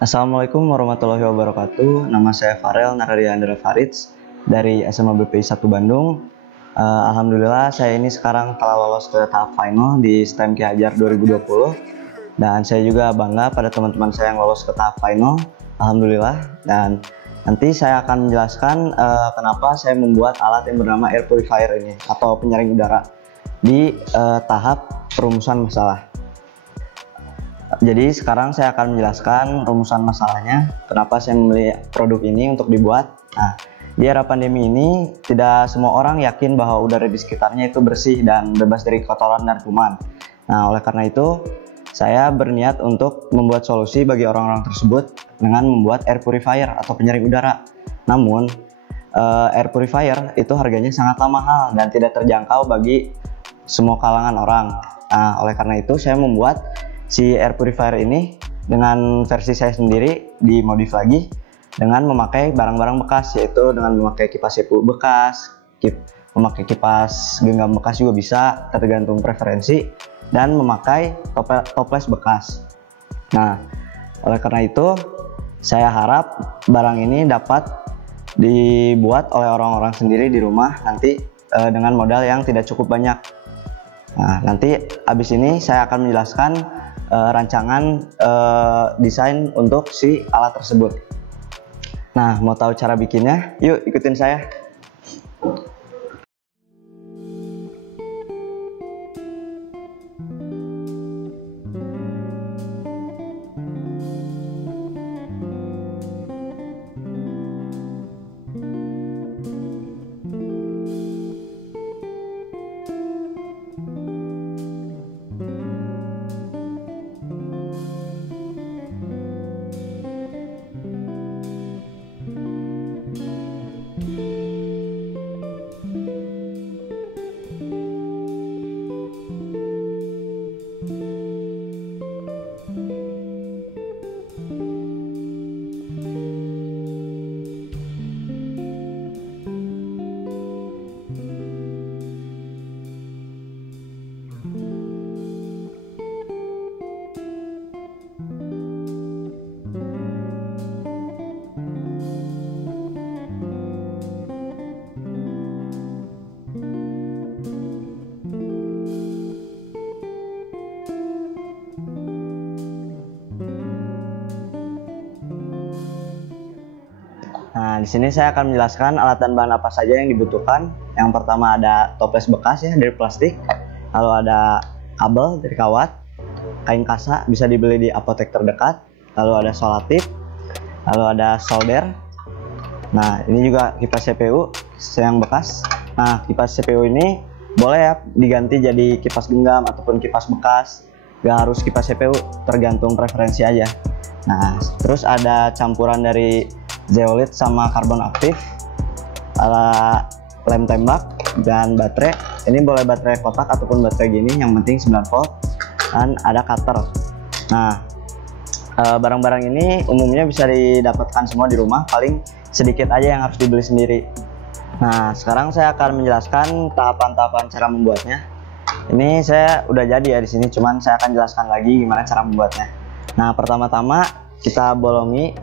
Assalamualaikum warahmatullahi wabarakatuh. Nama saya Farel Narariandra Farits dari SMA BPI 1 Bandung. Alhamdulillah saya ini sekarang telah lolos ke tahap final di STEM Ki Hajar 2020. Dan saya juga bangga pada teman-teman saya yang lolos ke tahap final. Alhamdulillah. Dan nanti saya akan menjelaskan kenapa saya membuat alat yang bernama air purifier ini atau penyaring udara di tahap perumusan masalah. Jadi sekarang saya akan menjelaskan rumusan masalahnya, kenapa saya memilih produk ini untuk dibuat. Nah, di era pandemi ini tidak semua orang yakin bahwa udara di sekitarnya itu bersih dan bebas dari kotoran dan kuman. Nah, oleh karena itu saya berniat untuk membuat solusi bagi orang-orang tersebut dengan membuat air purifier atau penyaring udara. Namun air purifier itu harganya sangatlah mahal dan tidak terjangkau bagi semua kalangan orang. Nah, oleh karena itu saya membuat si air purifier ini dengan versi saya sendiri, dimodif lagi dengan memakai barang-barang bekas, yaitu dengan memakai kipas CPU bekas, memakai kipas genggam bekas juga bisa, tergantung preferensi, dan memakai toples bekas. Nah, oleh karena itu saya harap barang ini dapat dibuat oleh orang-orang sendiri di rumah nanti dengan modal yang tidak cukup banyak. Nah, nanti abis ini saya akan menjelaskan rancangan desain untuk si alat tersebut. Nah, mau tahu cara bikinnya? Yuk ikutin saya. Nah, di sini saya akan menjelaskan alat dan bahan apa saja yang dibutuhkan. Yang pertama ada toples bekas ya dari plastik, lalu ada kabel dari kawat, kain kasa bisa dibeli di apotek terdekat, lalu ada solatif, lalu ada solder. Nah, ini juga kipas CPU yang bekas. Nah, kipas CPU ini boleh ya diganti jadi kipas genggam ataupun kipas bekas. Gak harus kipas CPU, tergantung preferensi aja. Nah, terus ada campuran dari zeolit sama karbon aktif, ada lem tembak dan baterai. Ini boleh baterai kotak ataupun baterai gini, yang penting 9 volt, dan ada cutter. Nah, barang-barang ini umumnya bisa didapatkan semua di rumah, paling sedikit aja yang harus dibeli sendiri. Nah, sekarang saya akan menjelaskan tahapan-tahapan cara membuatnya. Ini saya udah jadi ya di sini, cuman saya akan jelaskan lagi gimana cara membuatnya. Nah, pertama-tama kita bolongi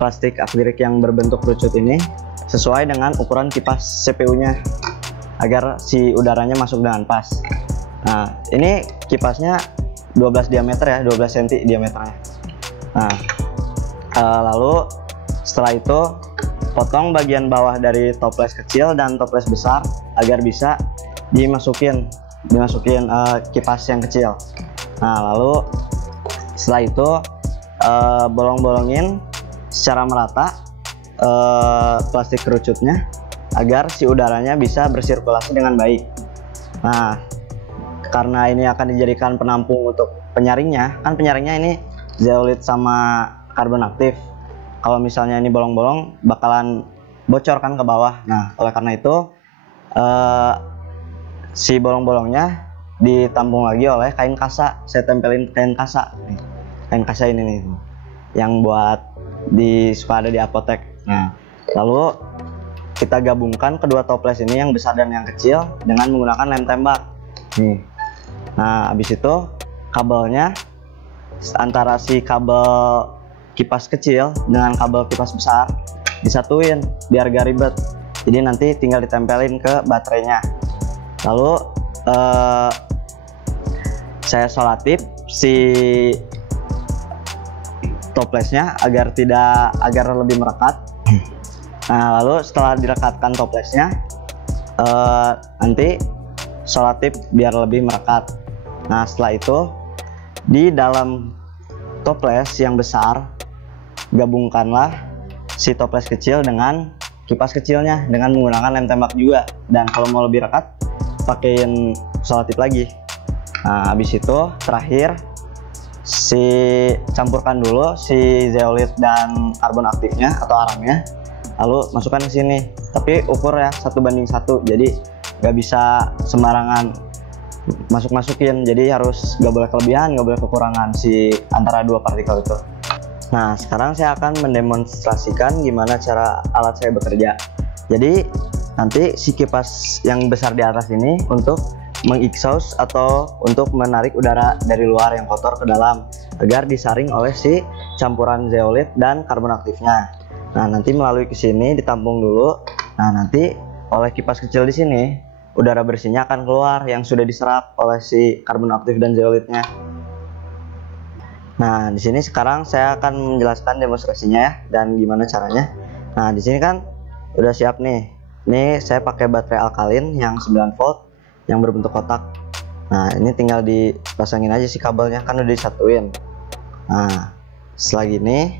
plastik akrilik yang berbentuk kerucut ini sesuai dengan ukuran kipas CPU-nya agar si udaranya masuk dengan pas. Nah, ini kipasnya 12 diameter ya, 12 cm diameternya. Nah, lalu setelah itu potong bagian bawah dari toples kecil dan toples besar agar bisa dimasukin kipas yang kecil. Nah, lalu setelah itu bolong-bolongin secara merata plastik kerucutnya agar si udaranya bisa bersirkulasi dengan baik. Nah, karena ini akan dijadikan penampung untuk penyaringnya, kan penyaringnya ini zeolit sama karbon aktif. Kalau misalnya ini bolong-bolong bakalan bocor kan ke bawah. Nah, oleh karena itu si bolong-bolongnya ditampung lagi oleh kain kasa. Saya tempelin kain kasa nih. Kain kasa ini nih yang buat suka ada di apotek. Nah, lalu kita gabungkan kedua toples ini yang besar dan yang kecil dengan menggunakan lem tembak nih. Nah, habis itu kabelnya antara si kabel kipas kecil dengan kabel kipas besar disatuin biar gak ribet. Jadi nanti tinggal ditempelin ke baterainya. Lalu saya solatip si toplesnya agar lebih merekat. Nah, lalu setelah direkatkan toplesnya, nanti solatip biar lebih merekat. Nah, setelah itu di dalam toples yang besar gabungkanlah si toples kecil dengan kipas kecilnya dengan menggunakan lem tembak juga. Dan kalau mau lebih rekat, pakein solatip lagi. Nah, habis itu terakhir campurkan dulu si zeolit dan karbon aktifnya atau arangnya, lalu masukkan ke sini. Tapi ukur ya 1:1, jadi nggak bisa sembarangan masukin. Jadi harus nggak boleh kelebihan, nggak boleh kekurangan si antara dua partikel itu. Nah, sekarang saya akan mendemonstrasikan gimana cara alat saya bekerja. Jadi nanti si kipas yang besar di atas ini untuk mengexhaust atau untuk menarik udara dari luar yang kotor ke dalam agar disaring oleh si campuran zeolit dan karbon aktifnya. Nah, nanti melalui ke sini ditampung dulu. Nah, nanti oleh kipas kecil di sini udara bersihnya akan keluar yang sudah diserap oleh si karbon aktif dan zeolitnya. Nah, di sini sekarang saya akan menjelaskan demonstrasinya ya dan gimana caranya. Nah, di sini kan udah siap nih. Ini saya pakai baterai alkalin yang 9 volt yang berbentuk kotak. Nah, ini tinggal dipasangin aja sih kabelnya, kan udah disatuin. Nah, setelah gini,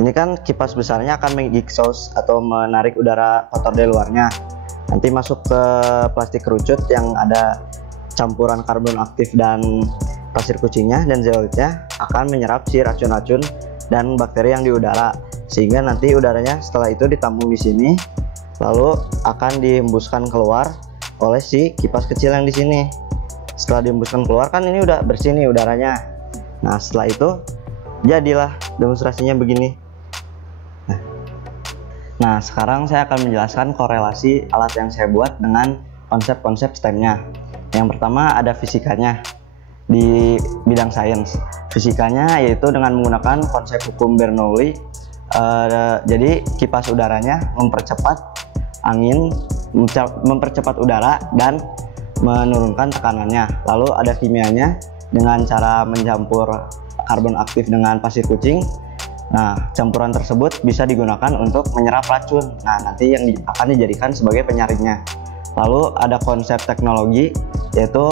ini kan kipas besarnya akan meng-exhaust atau menarik udara kotor dari luarnya. Nanti masuk ke plastik kerucut yang ada campuran karbon aktif dan pasir kucingnya dan zeolitnya akan menyerap si racun-racun dan bakteri yang di udara, sehingga nanti udaranya setelah itu ditampung di sini, lalu akan dihembuskan keluar oleh si kipas kecil yang di sini. Setelah dihembuskan keluar kan ini udah bersih nih udaranya. Nah, setelah itu jadilah demonstrasinya begini. Nah, sekarang saya akan menjelaskan korelasi alat yang saya buat dengan konsep-konsep STEM-nya. Yang pertama ada fisikanya di bidang sains. Fisikanya yaitu dengan menggunakan konsep hukum Bernoulli. Jadi kipas udaranya mempercepat angin, mempercepat udara dan menurunkan tekanannya. Lalu ada kimianya dengan cara mencampur karbon aktif dengan pasir kucing. Nah, campuran tersebut bisa digunakan untuk menyerap racun. Nah, nanti yang akan dijadikan sebagai penyaringnya. Lalu ada konsep teknologi, yaitu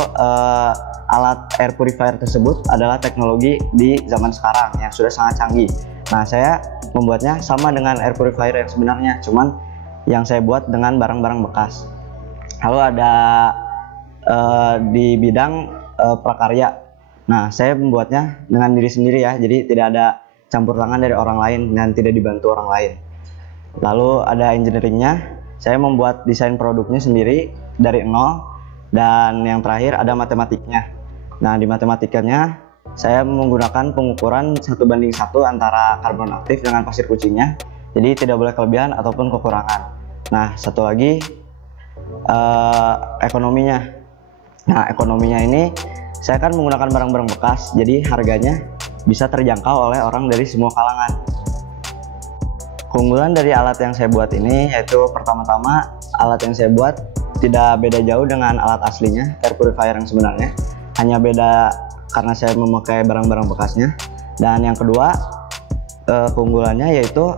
alat air purifier tersebut adalah teknologi di zaman sekarang yang sudah sangat canggih. Nah, saya membuatnya sama dengan air purifier yang sebenarnya, cuman yang saya buat dengan barang-barang bekas. Lalu ada di bidang prakarya. Nah, saya membuatnya dengan diri sendiri ya, jadi tidak ada campur tangan dari orang lain dan tidak dibantu orang lain. Lalu ada engineeringnya, saya membuat desain produknya sendiri dari nol. Dan yang terakhir ada matematiknya. Nah, di matematikanya saya menggunakan pengukuran 1:1 antara karbon aktif dengan pasir kucingnya, jadi tidak boleh kelebihan ataupun kekurangan. Nah, satu lagi ekonominya. Nah, ekonominya ini saya kan menggunakan barang-barang bekas, jadi harganya bisa terjangkau oleh orang dari semua kalangan. Keunggulan dari alat yang saya buat ini yaitu pertama-tama alat yang saya buat tidak beda jauh dengan alat aslinya, air purifier yang sebenarnya. Hanya beda karena saya memakai barang-barang bekasnya. Dan yang kedua, keunggulannya yaitu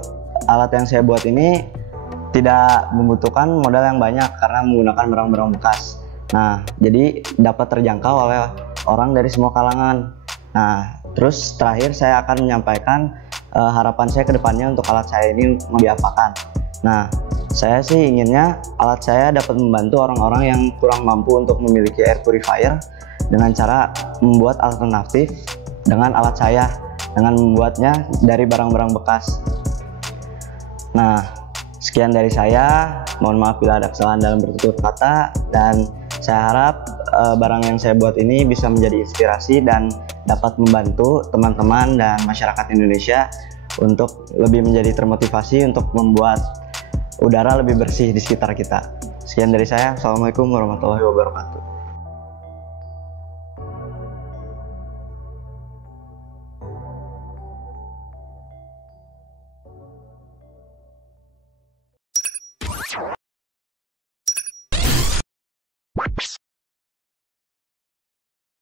alat yang saya buat ini tidak membutuhkan modal yang banyak karena menggunakan barang-barang bekas. Nah, jadi dapat terjangkau oleh orang dari semua kalangan. Nah, terus terakhir saya akan menyampaikan harapan saya ke depannya untuk alat saya ini mau diapakan. Nah, saya sih inginnya alat saya dapat membantu orang-orang yang kurang mampu untuk memiliki air purifier dengan cara membuat alternatif dengan alat saya, dengan membuatnya dari barang-barang bekas. Nah, sekian dari saya. Mohon maaf bila ada kesalahan dalam bertutur kata, dan saya harap barang yang saya buat ini bisa menjadi inspirasi dan dapat membantu teman-teman dan masyarakat Indonesia untuk lebih menjadi termotivasi untuk membuat udara lebih bersih di sekitar kita. Sekian dari saya. Assalamualaikum warahmatullahi wabarakatuh.